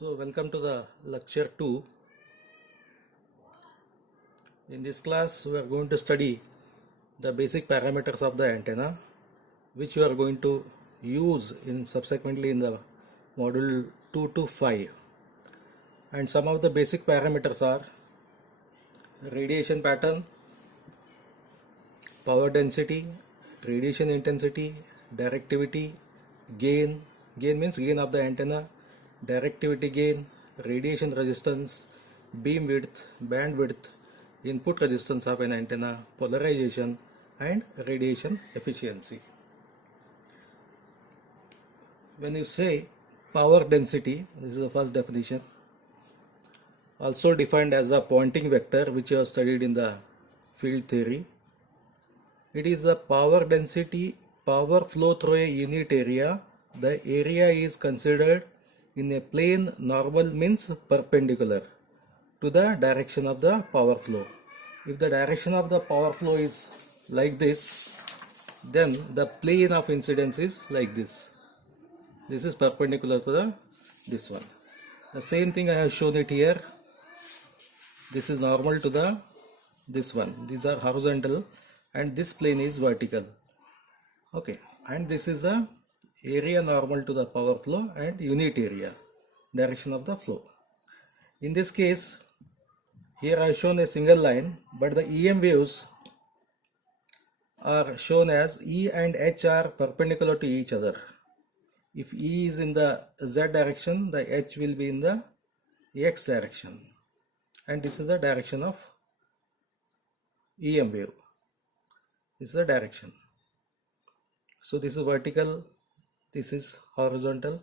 So welcome to the lecture 2. In this class we are going to study the basic parameters of the antenna, which you are going to use in subsequently in the module 2 to 5. And some of the basic parameters are radiation pattern, power density, radiation intensity, directivity, gain. Gain means gain of the antenna, directivity gain, radiation resistance, beam width, band width, input resistance of an antenna, polarization, and radiation efficiency. When you say power density, this is the first definition, also defined as a Poynting vector, which you have studied in the field theory. It is the power density, power flow through a unit area. The area is considered in a plane. Normal means perpendicular to the direction of the power flow. If the direction of the power flow is like this, then the plane of incidence is like this. This is perpendicular to this one. The same thing I have shown it here. This is normal to this one. These are horizontal and this plane is vertical. Okay, and this is the area normal to the power flow and unit area, direction of the flow. In this case, here I have shown a single line, but the EM waves are shown as E and H are perpendicular to each other. If E is in the Z direction, the H will be in the X direction, and this is the direction of EM wave. This is the direction. So this is vertical, this is horizontal,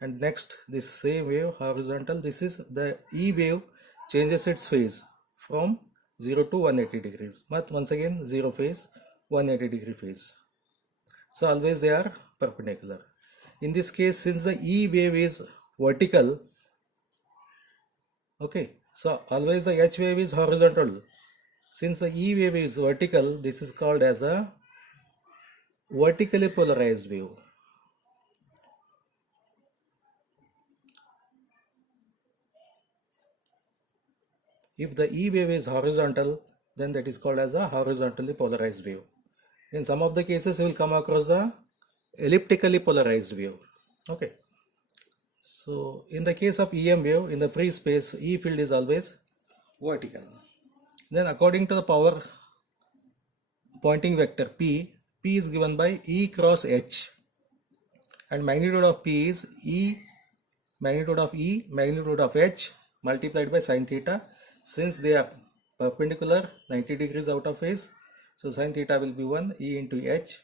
and next this same wave horizontal. This is the E wave changes its phase from 0 to 180 degrees, but once again 0 phase, 180 degree phase. So always they are perpendicular. In this case, since the E wave is vertical, okay, so always the H wave is horizontal. Since the E wave is vertical, this is called as a vertically polarized wave. If the E wave is horizontal, then that is called as a horizontally polarized wave. In some of the cases, you will come across the elliptically polarized wave. Okay. So in the case of EM wave, in the free space, E field is always vertical. Then according to the power Poynting vector P is given by E cross H, and magnitude of P is magnitude of H multiplied by sine theta. Since they are perpendicular, 90 degrees out of phase, so sine theta will be 1 E into H,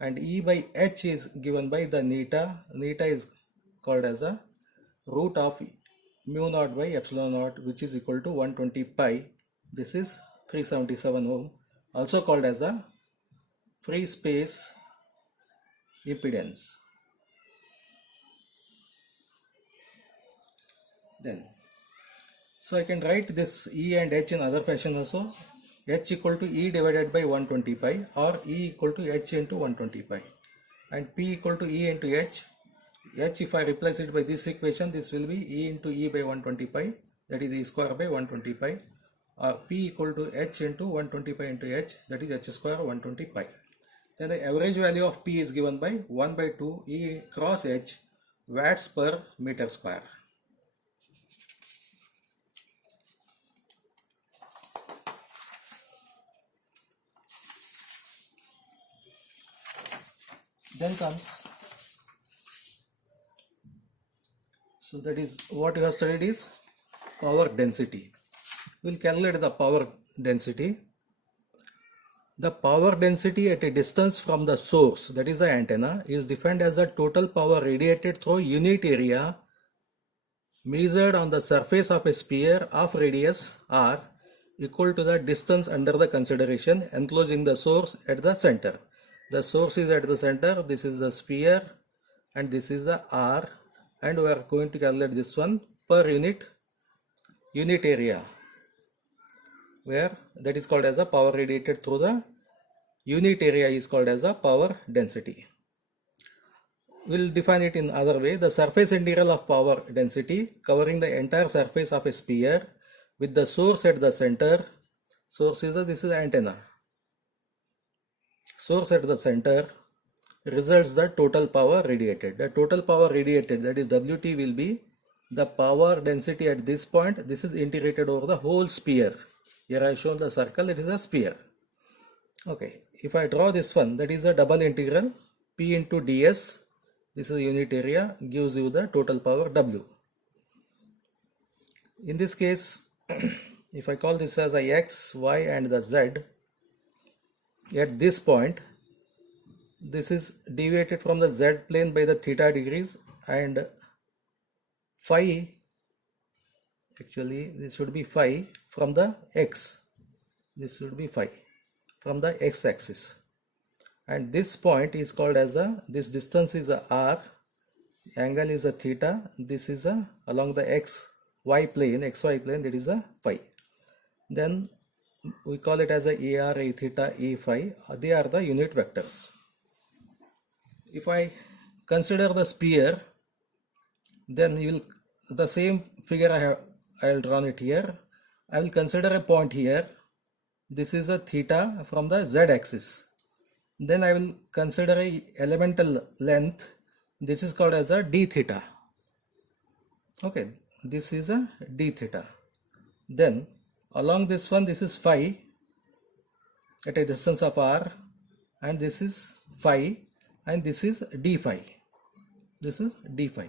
and E by H is given by the neta. Neta is called as a root of mu naught by epsilon naught, which is equal to 120 pi. This is 377 ohm, also called as the free space impedance. Then, so I can write this E and H in other fashion also. H equal to E divided by 120 pi, or E equal to H into 120 pi, and P equal to E into H. H, if I replace it by this equation, this will be E into E by 120 pi, that is E square by 120 pi, or P equal to H into 120 pi into H, that is H square 120 pi. Then the average value of P is given by 1 by 2 E cross H watts per meter square. Then comes, so that is what you have studied is power density. We will calculate the power density. The power density at a distance from the source, that is the antenna, is defined as the total power radiated through unit area measured on the surface of a sphere of radius r equal to the distance under the consideration, enclosing the source at the center. The source is at the center, this is the sphere, and this is the r, and we are going to calculate this one per unit area, where that is called as a power radiated through the unit area is called as a power density. we'll define it in other way. The surface integral of power density covering the entire surface of a sphere with the source at the center. Source is this is antenna. Source at the center results the total power radiated. The total power radiated, that is WT, will be the power density at this point. This is integrated over the whole sphere. Here I have shown the circle, it is a sphere. Okay, if I draw this one, that is a double integral P into ds. This is a unit area, gives you the total power W. In this case, if I call this as a X, Y and the Z, at this point, this is deviated from the Z plane by the theta degrees, and phi, actually this should be phi from the X. This should be phi from the X axis. And this point is called as this distance is a R, angle is a theta, this is along the XY plane, that is a phi. Then we call it as a AR, A theta, A phi. They are the unit vectors. If I consider the sphere, then you will, the same figure I will draw it here. I will consider a point here. This is a theta from the Z axis. Then I will consider a elemental length. This is called as a d theta. Okay, this is a d theta. Then along this one, this is phi at a distance of r, and this is phi, and this is d phi. This is d phi.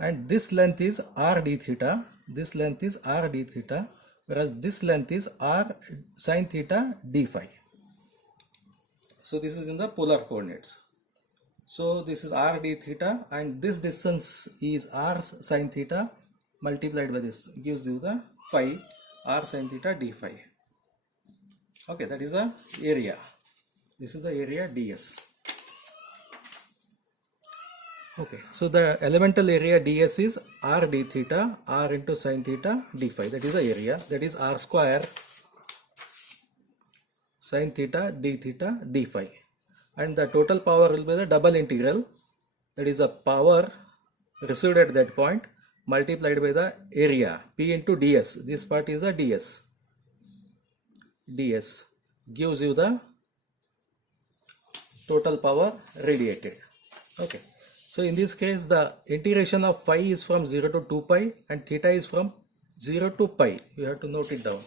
And this length is r d theta. This length is r d theta, whereas this length is r sine theta d phi. So this is in the polar coordinates. So this is r d theta, and this distance is r sine theta multiplied by this, gives you the phi r sine theta d phi. Okay, that is the area. This is the area ds. Okay, so the elemental area ds is r d theta, r into sine theta d phi. That is the area. That is r square sine theta d phi. And the total power will be the double integral. That is the power received at that point multiplied by the area, P into ds. This part is a ds. ds gives you the total power radiated. Okay. So in this case, the integration of phi is from 0 to 2 pi and theta is from 0 to pi. You have to note it down.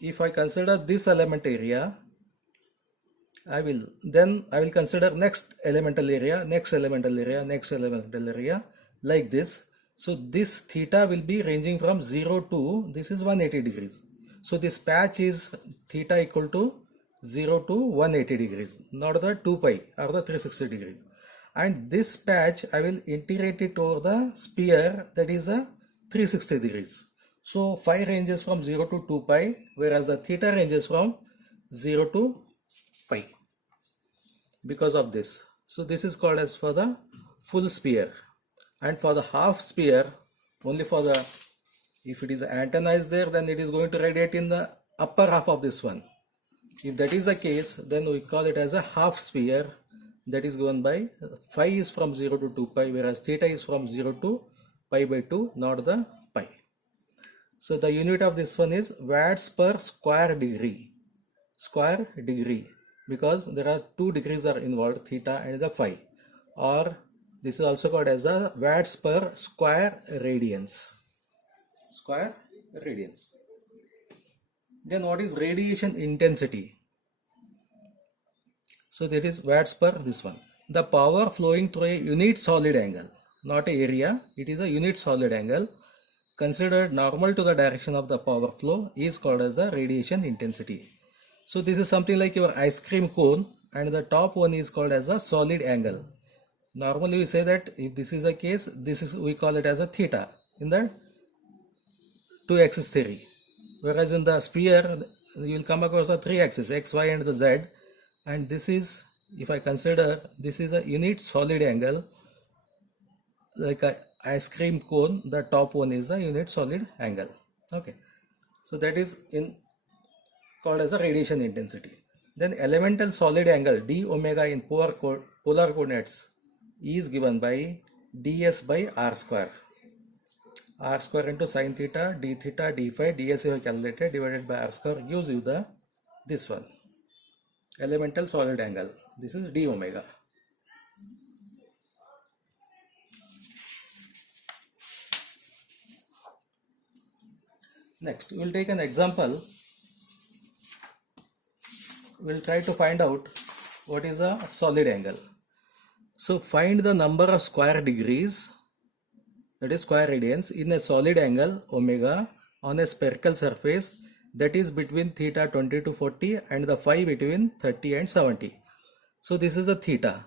If I consider this element area, I will consider next elemental area, like this. So this theta will be ranging from 0 to, this is 180 degrees. So this patch is theta equal to 0 to 180 degrees, not the 2 pi or the 360 degrees. And this patch I will integrate it over the sphere, that is a 360 degrees. So phi ranges from 0 to 2 pi, whereas the theta ranges from 0 to pi because of this. So this is called as for the full sphere. And for the half sphere, only for the, if it is antenna is there, then it is going to radiate in the upper half of this one. If that is the case, then we call it as a half sphere. That is given by phi is from 0 to 2 pi, whereas theta is from 0 to pi by 2, not the pi. So the unit of this one is watts per square degree. Square degree, because there are 2 degrees are involved, theta and the phi. Or this is also called as a watts per square radians. Square radians. Then what is radiation intensity? So that is watts per this one. The power flowing through a unit solid angle, not a area, it is a unit solid angle, considered normal to the direction of the power flow, is called as the radiation intensity. So this is something like your ice cream cone, and the top one is called as a solid angle. Normally we say that if this is a case, this is, we call it as a theta in the 2 axis theory. Whereas in the sphere, you will come across the 3 axis, x, y and the z. And this is, if I consider, this is a unit solid angle, like a ice cream cone, the top one is a unit solid angle. Okay, so that is called as a radiation intensity. Then elemental solid angle d omega in polar coordinates is given by ds by r square. R square into sin theta, d theta, d phi, ds you have calculated divided by r square gives you the this one elemental solid angle. This is d omega. Next, we will take an example. We will try to find out what is a solid angle. So find the number of square degrees, that is square radians, in a solid angle omega on a spherical surface that is between theta 20 to 40 and the phi between 30 and 70. So this is the theta.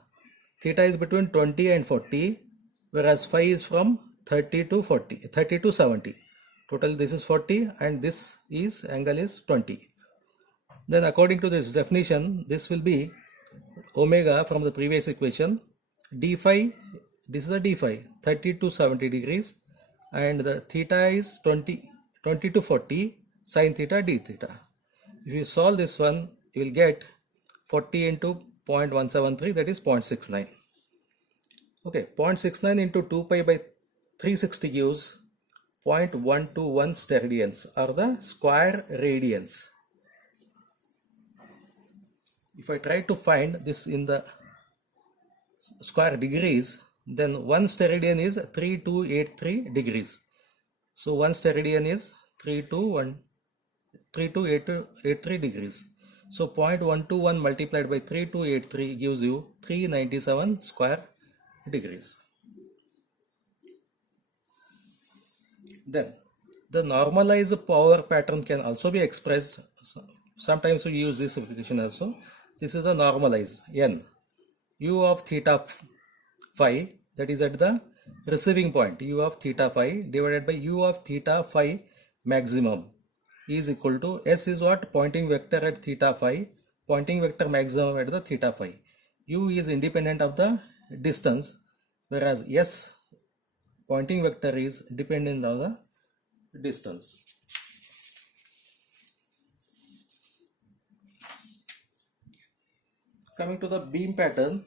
Theta is between 20 and 40, whereas phi is from 30 to 40, 30 to 70. Total this is 40 and this is angle is 20. Then according to this definition, this will be omega from the previous equation, d phi, this is the d phi, 30 to 70 degrees, and the theta is 20 to 40, sin theta d theta. If you solve this one, you will get 40 into 0.173, that is 0.69. Okay, 0.69 into 2 pi by 360 gives 0.121 steradians, or the square radians. If I try to find this in the square degrees, then 1 steradian is 3283 degrees. So 1 steradian is 3283 degrees. So 0.121 multiplied by 3283 gives you 397 square degrees. Then the normalized power pattern can also be expressed. Sometimes we use this application also. This is the normalized n, u of theta phi, that is at the receiving point, u of theta phi divided by u of theta phi maximum is equal to s is what? Pointing vector at theta phi, pointing vector maximum at the theta phi. U is independent of the distance, whereas s pointing vector is dependent on the distance. Coming to the beam pattern.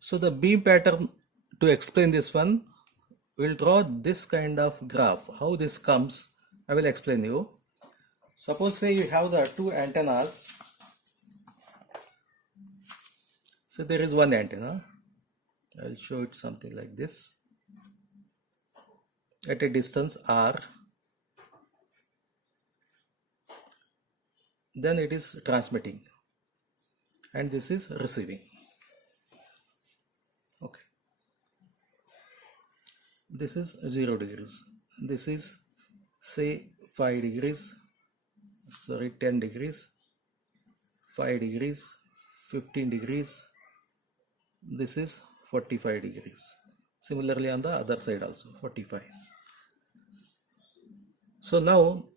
So the beam pattern, to explain this one, we'll draw this kind of graph. How this comes, I will explain you. Suppose say you have the two antennas. So there is one antenna. I'll show it something like this. At a distance r, then it is transmitting, and this is receiving. Okay. This is 0 degrees. This is say 5 degrees. Sorry, 10 degrees, 5 degrees, 15 degrees. This is 45 degrees. Similarly on the other side also 45. So now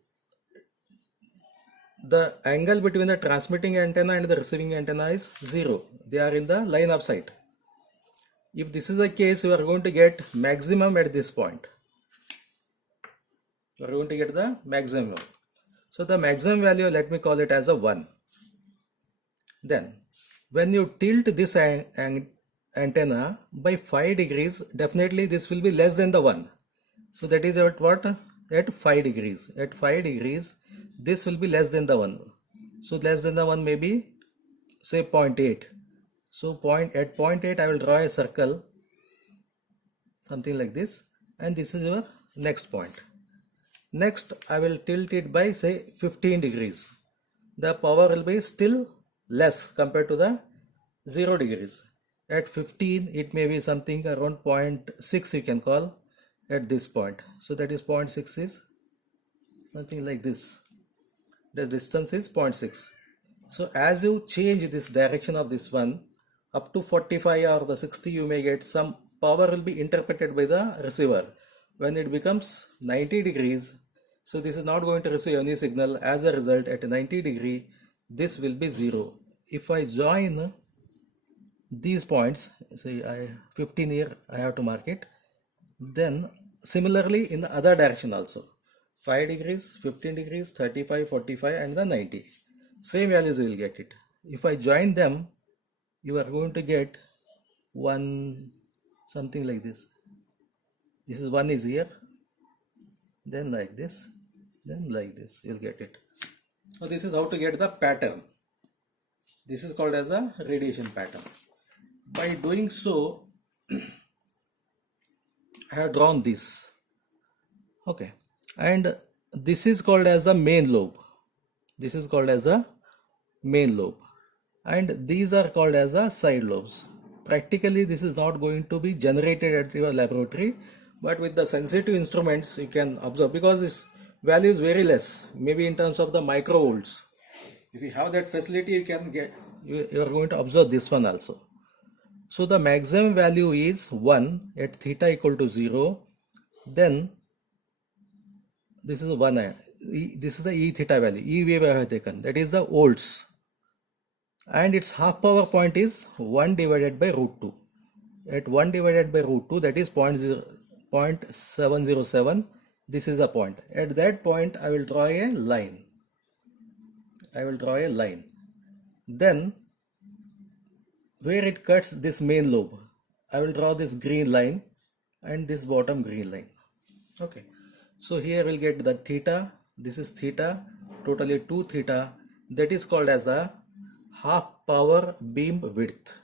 the angle between the transmitting antenna and the receiving antenna is 0. They are in the line of sight. If this is the case, you are going to get maximum at this point. You are going to get the maximum. So the maximum value, let me call it as a 1. Then when you tilt this antenna by 5 degrees, definitely this will be less than the 1. So that is at what? At 5 degrees. At 5 degrees, this will be less than the 1. So less than the 1 may be say 0.8. So at 0.8 I will draw a circle, something like this, and this is your next point. Next I will tilt it by say 15 degrees. The power will be still less compared to the 0 degrees. At 15 it may be something around 0.6 you can call at this point. So that is 0.6 is something like this. The distance is 0.6. So as you change this direction of this one up to 45 or the 60, you may get some power will be interpreted by the receiver. When it becomes 90 degrees, so this is not going to receive any signal. As a result, at 90 degree, this will be 0. If I join these points, say 15 here, I have to mark it. Then similarly in the other direction also, 5 degrees, 15 degrees, 35, 45 and the 90. Same values you will get it. if I join them, you are going to get one something like this. This is one is here, then like this, then like this, you'll get it. So this is how to get the pattern. This is called as a radiation pattern. By doing so, I have drawn this. Okay, and this is called as the main lobe. This is called as a main lobe, and these are called as the side lobes. Practically, this is not going to be generated at your laboratory, but with the sensitive instruments you can observe, because this value is very less, maybe in terms of the microvolts. If you have that facility, you can get, you are going to observe this one also. So the maximum value is 1 at theta equal to 0. Then this is 1, this is the E theta value, E wave I have taken, that is the volts, and its half power point is 1 divided by root 2. At 1 divided by root 2, that is 0.707. This is the point. At that point, I will draw a line. Then where it cuts this main lobe, I will draw this green line and this bottom green line. Okay, so here we'll get the theta. This is theta, totally 2 theta. That is called as a half power beam width.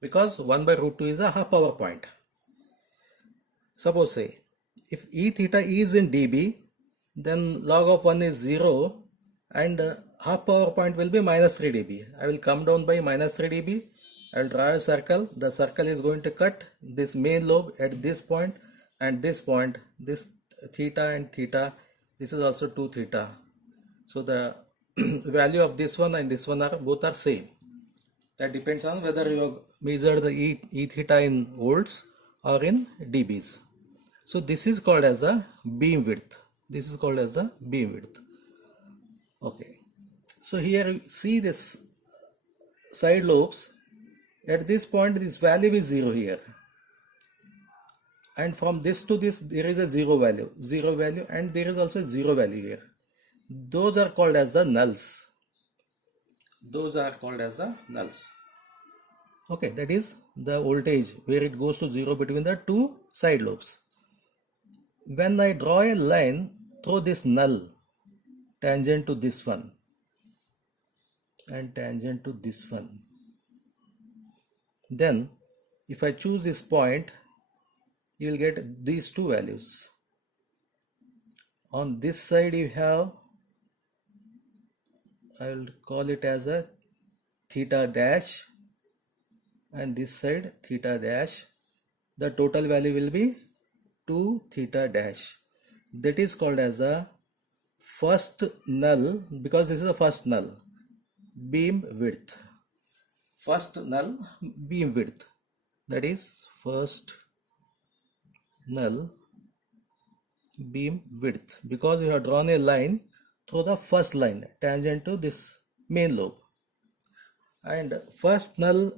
Because 1 by root 2 is a half power point. Suppose say, if E theta is in dB, then log of 1 is 0, and half power point will be minus 3 dB. I will come down by minus 3 dB. I will draw a circle. The circle is going to cut this main lobe at this point and this point, this theta and theta. This is also 2 theta. So the value of this one and this one are both are same. That depends on whether you measure the E theta in volts or in dBs. So this is called as a beam width. Okay. So here you see this side lobes. At this point, this value is 0 here. And from this to this, there is a 0 value, and there is also 0 value here. Those are called as the nulls. Okay, that is the voltage where it goes to 0 between the two side lobes. When I draw a line through this null, tangent to this one and tangent to this one, then if I choose this point, you will get these two values. On this side you have, I will call it as a theta dash, and this side theta dash. The total value will be 2 theta dash. That is called as a first null, because this is the first null beam width. That is first null beam width, because you have drawn a line through the first line tangent to this main lobe, and first null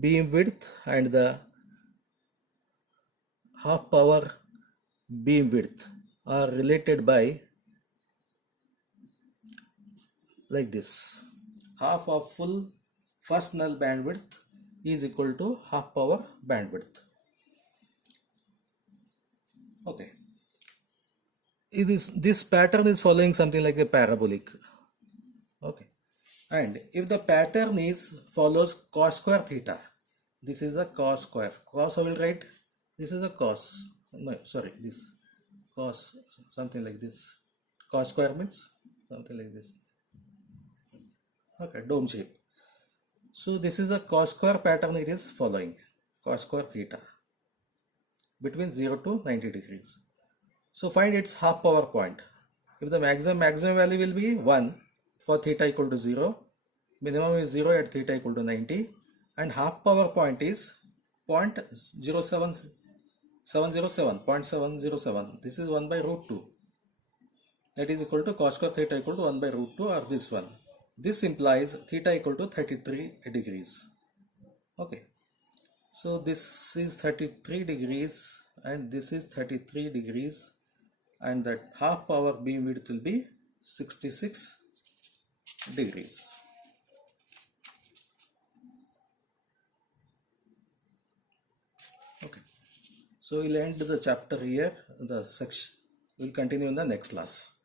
beam width and the half power beam width are related by like this. Half of full first null bandwidth is equal to half power bandwidth. Okay, this pattern is following something like a parabolic. Okay, and if the pattern follows cos square theta, this is a cos square. Cos I will write, this is a cos. No, sorry, this cos, something like this. Cos square means something like this. Okay, dome shape. So this is a cos square pattern it is following, cos square theta, between 0 to 90 degrees. So find its half power point. If the maximum value will be 1 for theta equal to 0, minimum is 0 at theta equal to 90, and half power point is 0.707. This is 1 by root 2. That is equal to cos square theta equal to 1 by root 2, or this one. This implies theta equal to 33 degrees. Okay. So this is 33 degrees and this is 33 degrees. and that half power beam width will be 66 degrees. Okay, so we'll end the chapter here. The section will continue in the next class.